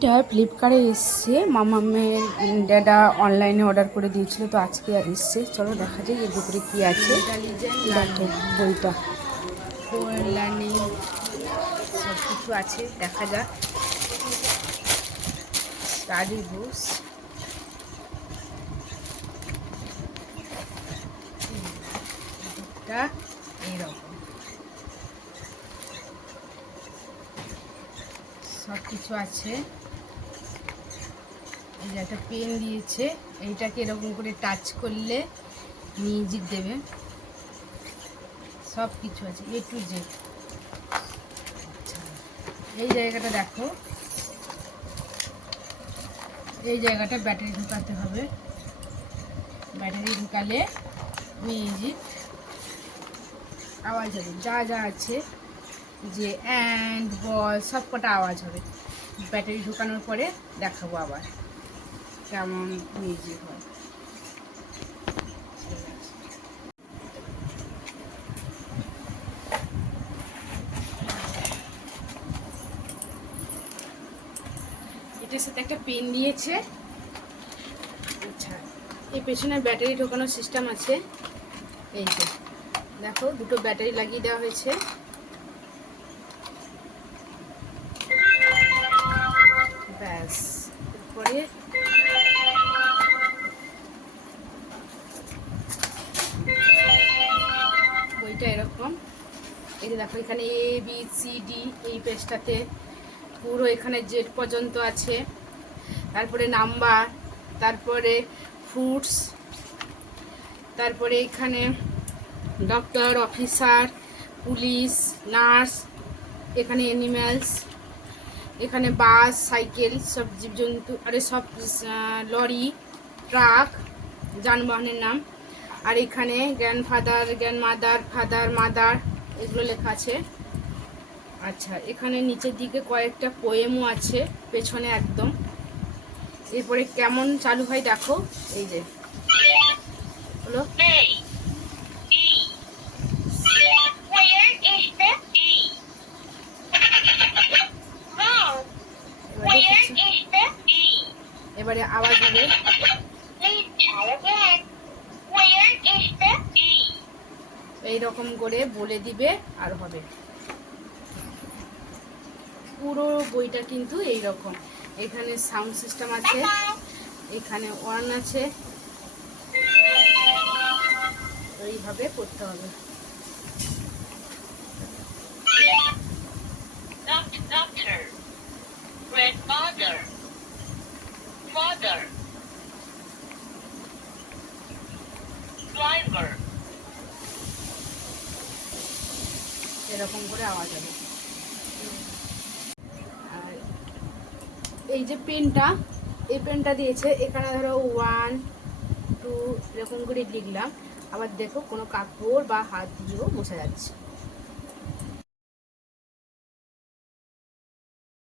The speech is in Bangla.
এটা ফ্লিপকার্টে এসছে। মামামের ড্যাডা অনলাইনে অর্ডার করে দিয়েছিল, তো আজকে আর এসছে। চলো দেখা যাক এর ভিতরে কী আছে। দেখো, বইটা। লার্নিং সব কিছু আছে, দেখা যাক। স্টাডি বুকস সব কিছু আছে। যে একটা পেন দিয়েছে, এইটাকে এরকম করে টাচ করলে মিউজিক দেবে। সব কিছু আছে এ টু জেড এই জায়গাটা দেখো। এই জায়গাটা ব্যাটারি ঢুকাতে হবে। ব্যাটারি ঢুকালে মিউজিক আওয়াজ হবে। যা যা আছে, যে অ্যান্ড বল সব কটা আওয়াজ হবে। ব্যাটারি ঢুকানোর পরে দেখাবো আবার। কেমন মিউজিক হয়? এটার সাথে একটা পেন দিয়েছে। আচ্ছা এই পেছনে ব্যাটারি ঢোকানোর সিস্টেম আছে। এই যে, দেখো, দুটো ব্যাটারি লাগিয়ে দেওয়া হয়েছে। ব্যাস, এরপরে বইটা এরকম। এই যে দেখো, এখানে এ বি সি ডি এই পেজটাতে পুরো এখানে জেড পর্যন্ত আছে। তারপরে নাম্বার, তারপরে ফ্রুটস তারপরে এখানে ডক্টর অফিসার পুলিশ নার্স এখানে অ্যানিম্যালস এখানে বাস সাইকেল সব জীবজন্তু, আরে সব লরি ট্রাক যানবাহনের নাম। আর এখানে গ্র্যান্ডফাদার গ্র্যান্ডমাদার ফাদার মাদার এগুলো লেখা আছে। আচ্ছা এখানে নিচের দিকে কয়েকটা পোয়েমও আছে পেছনে একদম। এরপরে কেমন চালু হয় দেখো এই যে। হলো? এবারে আওয়াজ হবে। এই রকম করে বলে দিবে আর হবে। পুরো বইটা কিন্তু এই রকম এখানে সাউন্ড সিস্টেম আছে, এখানে ওয়ান আছে। এইভাবে করতে হবে। এরকম করে আওয়াজ হবে। আর এই যে পেনটা, এই পেনটা দিয়েছে, এখানে ধরো ওয়ান টু এরকম করে লিখলাম। আবার দেখো কোনো কাপড় বা হাত দিয়েও মশা যাচ্ছে।